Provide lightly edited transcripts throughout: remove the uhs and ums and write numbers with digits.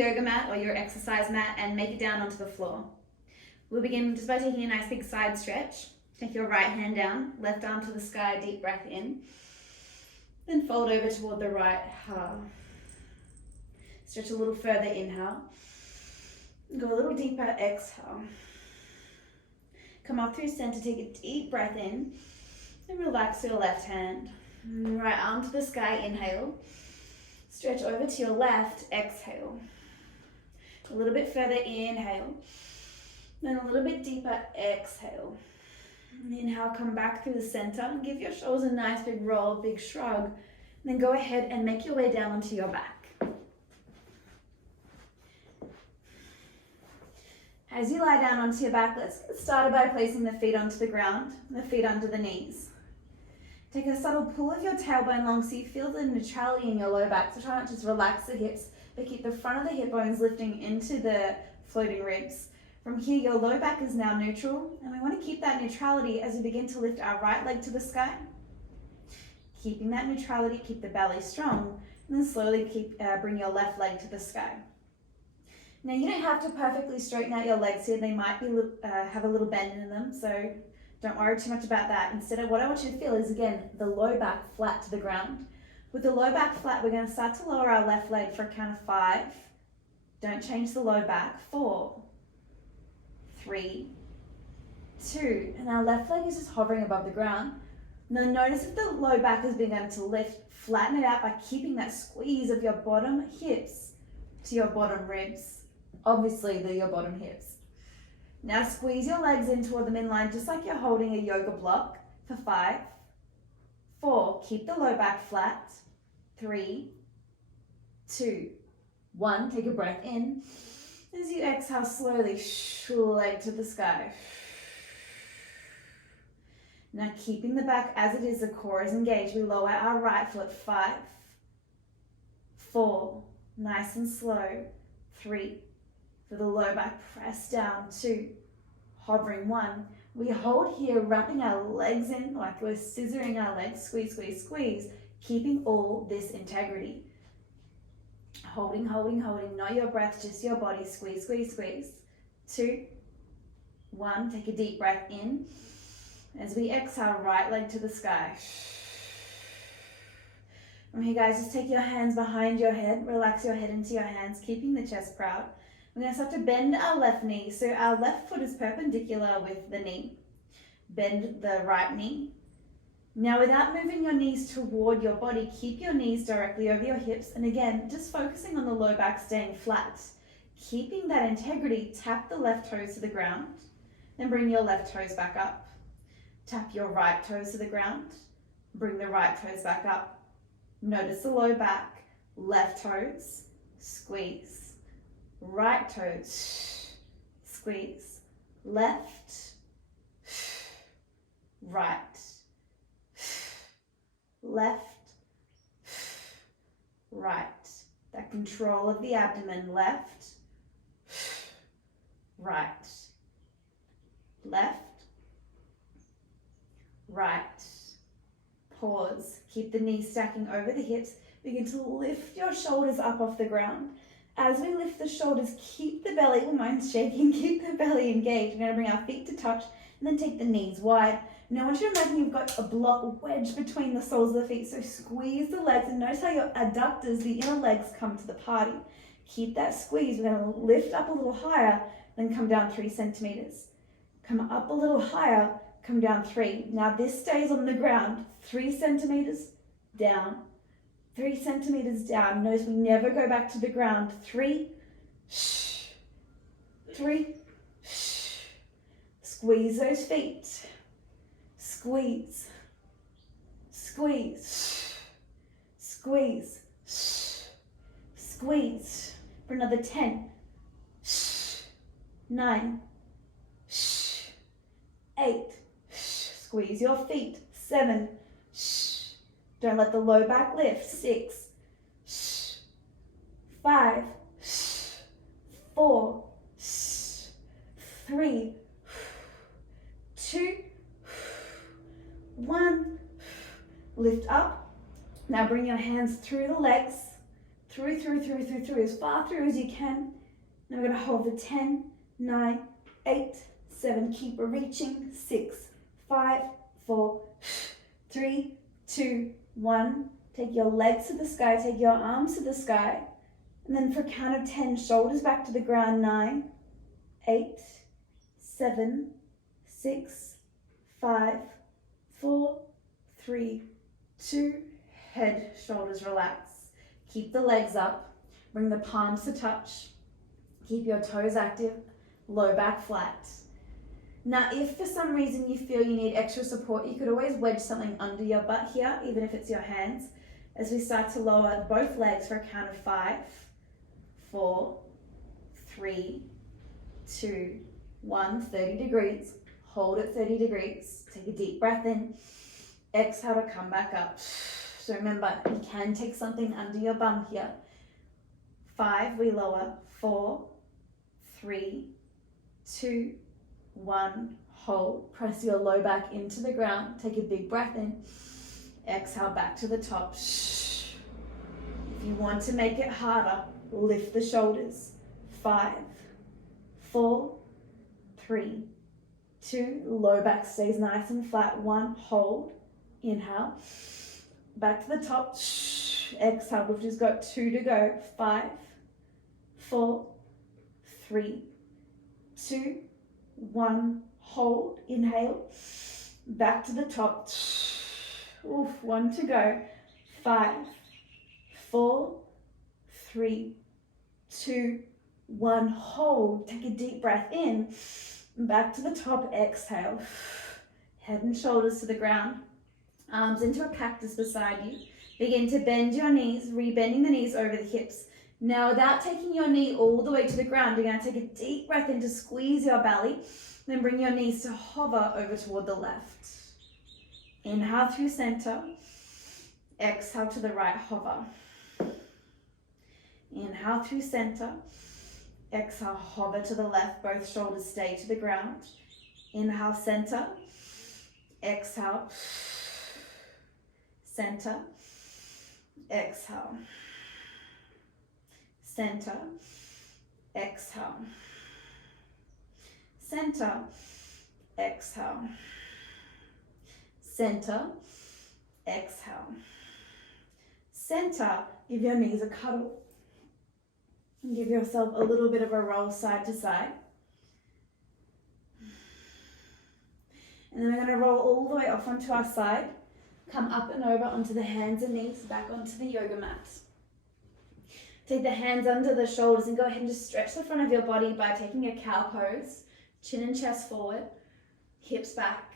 yoga mat or your exercise mat and make it down onto the floor. We'll begin just by taking a nice big side stretch. Take your right hand down, left arm to the sky, deep breath in. Then fold over toward the right half. Stretch a little further, inhale. Go a little deeper, exhale. Come up through center, take a deep breath in. And relax your left hand. Right arm to the sky, inhale. Stretch over to your left, exhale. A little bit further, inhale. Then a little bit deeper, exhale. Inhale, come back through the center and give your shoulders a nice big roll, big shrug. And then go ahead and make your way down onto your back. As you lie down onto your back, let's get started by placing the feet onto the ground, the feet under the knees. Take a subtle pull of your tailbone long so you feel the neutrality in your low back. So try not to just relax the hips, but keep the front of the hip bones lifting into the floating ribs. From here, your low back is now neutral, and we want to keep that neutrality as we begin to lift our right leg to the sky. Keeping that neutrality, keep the belly strong, and then slowly bring your left leg to the sky. Now, you don't have to perfectly straighten out your legs here. They might have a little bend in them, so don't worry too much about that. Instead, what I want you to feel is, again, the low back flat to the ground. With the low back flat, we're going to start to lower our left leg for a count of 5. Don't change the low back. 4, 3, 2, and our left leg is just hovering above the ground. Now notice if the low back has begun to lift, flatten it out by keeping that squeeze of your bottom hips to your bottom ribs. Obviously, they're your bottom hips. Now squeeze your legs in toward the midline just like you're holding a yoga block for 5, 4, keep the low back flat, 3, 2, 1, take a breath in. As you exhale, slowly leg to the sky. Now keeping the back as it is, the core is engaged. We lower our right foot, 5, 4, nice and slow, 3, for the low back, press down, 2, hovering, 1. We hold here, wrapping our legs in like we're scissoring our legs, squeeze, squeeze, squeeze, keeping all this integrity. Holding, holding, holding, not your breath, just your body, squeeze, squeeze, squeeze. 2, 1, take a deep breath in. As we exhale, right leg to the sky. From here, guys, just take your hands behind your head, relax your head into your hands, keeping the chest proud. We're going to start to bend our left knee, so our left foot is perpendicular with the knee. Bend the right knee. Now, without moving your knees toward your body, keep your knees directly over your hips. And again, just focusing on the low back staying flat. Keeping that integrity, tap the left toes to the ground. Then bring your left toes back up. Tap your right toes to the ground. Bring the right toes back up. Notice the low back. Left toes, squeeze. Right toes, squeeze. Left, right. Left, right. That control of the abdomen, left, right, left, right. Pause. Keep the knees stacking over the hips. Begin to lift your shoulders up off the ground. As we lift the shoulders, keep the belly, mine's shaking, keep the belly engaged. We're going to bring our feet to touch and then take the knees wide. Now I want you to imagine you've got a block wedged between the soles of the feet. So squeeze the legs and notice how your adductors, the inner legs, come to the party. Keep that squeeze. We're going to lift up a little higher, then come down 3 centimeters. Come up a little higher, come down 3. Now this stays on the ground. 3 centimeters down. 3 centimeters down. Notice we never go back to the ground. 3, 3, squeeze those feet. Squeeze, squeeze, squeeze, squeeze. For another 10, 9, 8, squeeze your feet. 7, don't let the low back lift. 6, 5, 4, 3, 2, 1. Lift up. Now bring your hands through the legs, through, as far through as you can. Now we're going to hold for 10, 9, 8, 7, keep reaching, 6, 5, 4, 3, 2, 1. Take your legs to the sky, take your arms to the sky. And then for a count of 10, shoulders back to the ground, 9, 8, 7, 6, 5, 4, 3, 2, head, shoulders relax. Keep the legs up, bring the palms to touch. Keep your toes active, low back flat. Now, if for some reason you feel you need extra support, you could always wedge something under your butt here, even if it's your hands, as we start to lower both legs for a count of 5, 4, 3, 2, 1, 30 degrees. Hold at 30 degrees. Take a deep breath in. Exhale to come back up. So remember, you can take something under your bum here. 5, we lower. 4, 3, 2, 1, hold. Press your low back into the ground. Take a big breath in. Exhale back to the top. If you want to make it harder, lift the shoulders. 5, 4, 3, 2, low back stays nice and flat. 1, hold. Inhale. Back to the top. Exhale, we've just got 2 to go. 5, 4, 3, 2, 1, hold. Inhale. Back to the top. Oof, 1 to go. 5, 4, 3, 2, 1, hold. Take a deep breath in. Back to the top. Exhale. Head and shoulders to the ground. Arms into a cactus beside you. Begin to bend your knees, rebending the knees over the hips. Now, without taking your knee all the way to the ground, you're going to take a deep breath in to squeeze your belly. Then bring your knees to hover over toward the left. Inhale through center. Exhale to the right, hover. Inhale through center. Exhale, hover to the left. Both shoulders stay to the ground. Inhale, center. Exhale. Center. Exhale. Center. Exhale. Center. Exhale. Center. Exhale. Center. Give your knees a cuddle. And give yourself a little bit of a roll side to side. And then we're going to roll all the way off onto our side. Come up and over onto the hands and knees, back onto the yoga mat. Take the hands under the shoulders and go ahead and just stretch the front of your body by taking a cow pose. Chin and chest forward, hips back.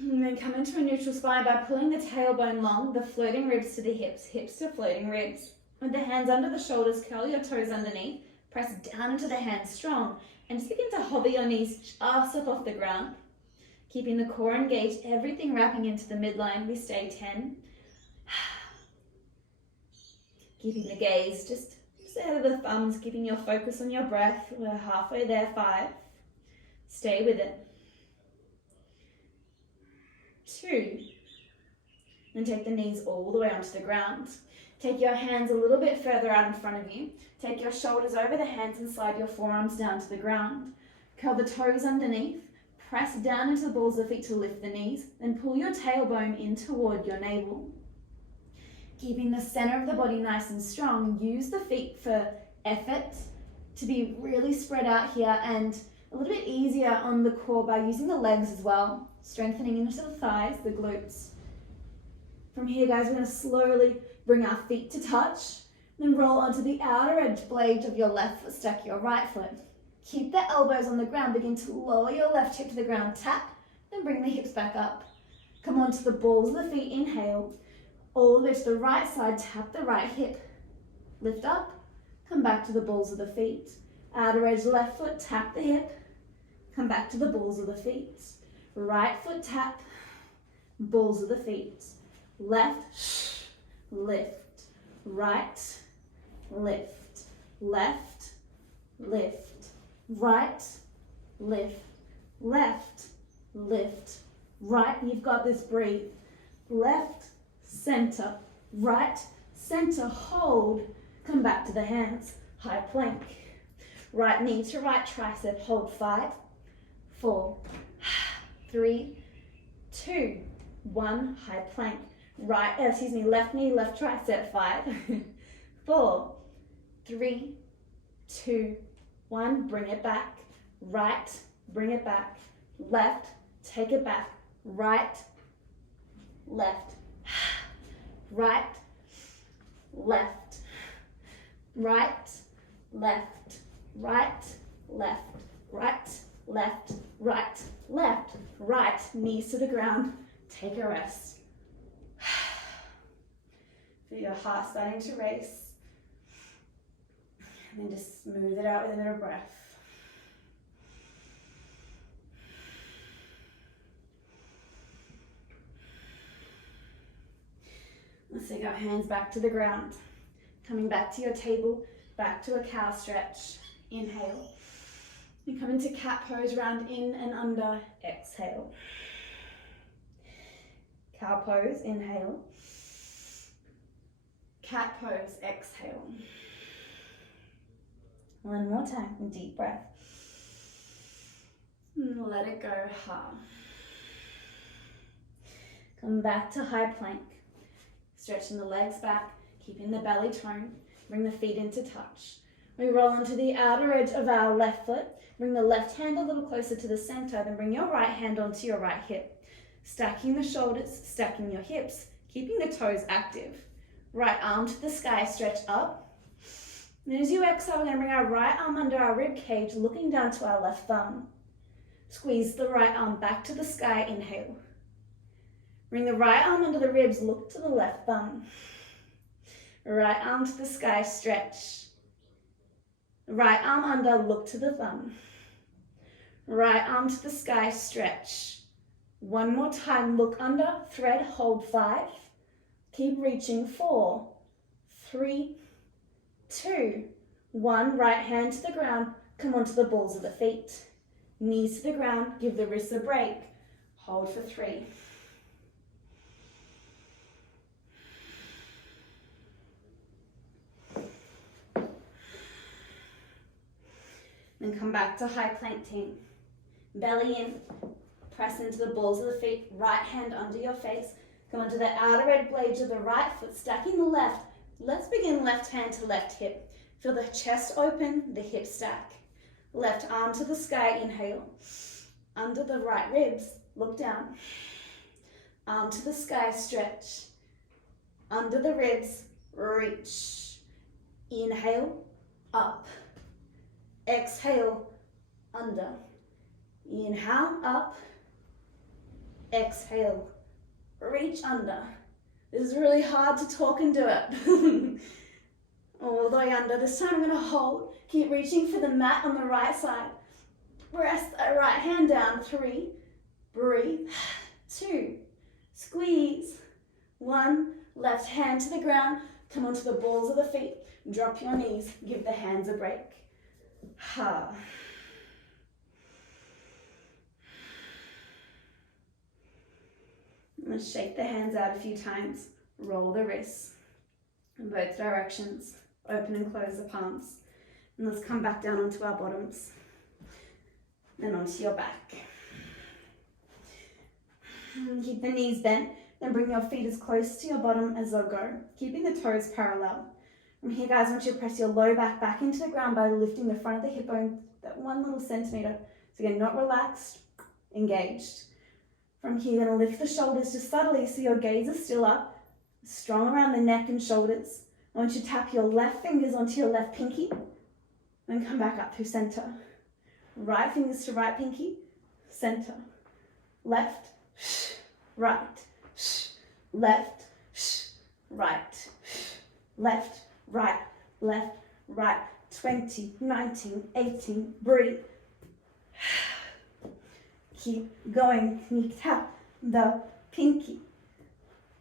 And then come into a neutral spine by pulling the tailbone long, the floating ribs to the hips, hips to floating ribs. With the hands under the shoulders, curl your toes underneath, press down into the hands strong, and just begin to hover your knees just up off the ground. Keeping the core engaged, everything wrapping into the midline. We stay 10. Keeping the gaze just ahead of the thumbs, keeping your focus on your breath. We're halfway there, 5. Stay with it. 2. And take the knees all the way onto the ground. Take your hands a little bit further out in front of you. Take your shoulders over the hands and slide your forearms down to the ground. Curl the toes underneath. Press down into the balls of the feet to lift the knees. Then pull your tailbone in toward your navel. Keeping the center of the body nice and strong. Use the feet for effort to be really spread out here and a little bit easier on the core by using the legs as well. Strengthening into the thighs, the glutes. From here, guys, we're going to slowly bring our feet to touch. Then roll onto the outer edge blade of your left foot, stack your right foot. Keep the elbows on the ground, begin to lower your left hip to the ground, tap, then bring the hips back up. Come onto the balls of the feet, inhale. All the way to the right side, tap the right hip. Lift up, come back to the balls of the feet. Outer edge left foot, tap the hip, come back to the balls of the feet. Right foot tap, balls of the feet. Left, lift, right, lift, left, lift, right, lift, left, lift, right. You've got this, breathe. left, center, right, center, hold. Come back to the hands, high plank. Right knee to right tricep, hold 5, 4, 3, 2, 1, high plank. Left knee, left tricep, 5, 4, 3, 2, 1, bring it back. Right, bring it back. Left, take it back. Right, left, right, left, right, left, right, left, right, left, right, left, right, knees to the ground. Take a rest. Feel your heart starting to race. And then just smooth it out with a bit of breath. Let's take our hands back to the ground. Coming back to your table, back to a cow stretch. Inhale. You come into cat pose, round in and under. Exhale. Cow pose, inhale. Cat pose, exhale. One more time, deep breath. And let it go, Come back to high plank. Stretching the legs back, keeping the belly toned. Bring the feet into touch. We roll onto the outer edge of our left foot. Bring the left hand a little closer to the center, then bring your right hand onto your right hip. Stacking the shoulders, stacking your hips, keeping the toes active. Right arm to the sky, stretch up. And as you exhale, we're going to bring our right arm under our rib cage, looking down to our left thumb. Squeeze the right arm back to the sky, inhale. Bring the right arm under the ribs, look to the left thumb. Right arm to the sky, stretch. Right arm under, look to the thumb. Right arm to the sky, stretch. One more time, look under, thread, hold 5. Keep reaching, 4, 3, 2, 1. Right hand to the ground, come onto the balls of the feet. Knees to the ground, give the wrists a break. Hold for 3. Then come back to high plank, team. Belly in, press into the balls of the feet, right hand under your face. Come onto the outer red blades of the right foot, stacking the left. Let's begin left hand to left hip. Feel the chest open, the hip stack. Left arm to the sky, inhale. Under the right ribs, look down. Arm to the sky, stretch. Under the ribs, reach. Inhale, up. Exhale, under. Inhale, up. Exhale, reach under. This is really hard to talk and do it. All the way under. This time I'm going to hold. Keep reaching for the mat on the right side. Press that right hand down. 3, breathe. 2, squeeze. 1, left hand to the ground. Come onto the balls of the feet. Drop your knees. Give the hands a break. Let's shake the hands out a few times. Roll the wrists in both directions. Open and close the palms. And let's come back down onto our bottoms. Then onto your back. Keep the knees bent. Then bring your feet as close to your bottom as they'll go. Keeping the toes parallel. From here, guys, I want you to press your low back into the ground by lifting the front of the hip bone that 1 little centimeter. So again, not relaxed, engaged. From here, you're going to lift the shoulders just subtly so your gaze is still up, strong around the neck and shoulders. I want you to tap your left fingers onto your left pinky, then come back up through center. Right fingers to right pinky, center. Left, right, left, right, left, right, left, right. 20, 19, 18, breathe. Keep going. You tap the pinky.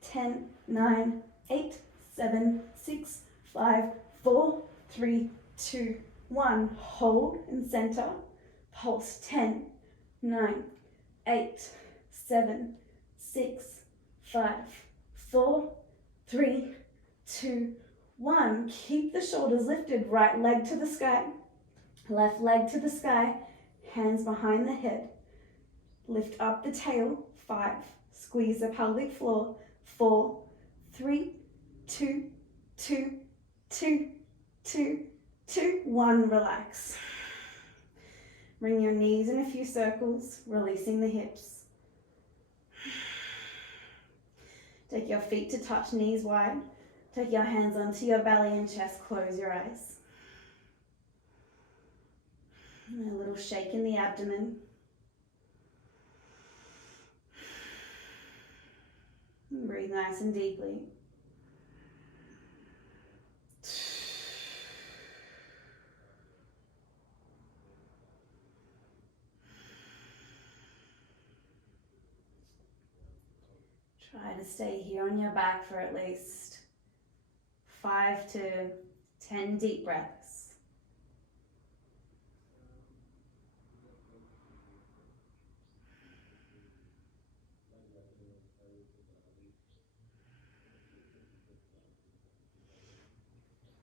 10, 9, 8, 7, 6, 5, 4, 3, 2, 1. Hold in center. Pulse. 10, 9, 8, 7, 6, 5, 4, 3, 2, 1. Keep the shoulders lifted, right leg to the sky, left leg to the sky, hands behind the head. Lift up the tail, 5, squeeze the pelvic floor, 4, 3, 2, 2, 2, 2, 2, 1, relax. Bring your knees in a few circles, releasing the hips. Take your feet to touch, knees wide. Take your hands onto your belly and chest, close your eyes. And a little shake in the abdomen. And breathe nice and deeply. Try to stay here on your back for at least 5 to 10 deep breaths.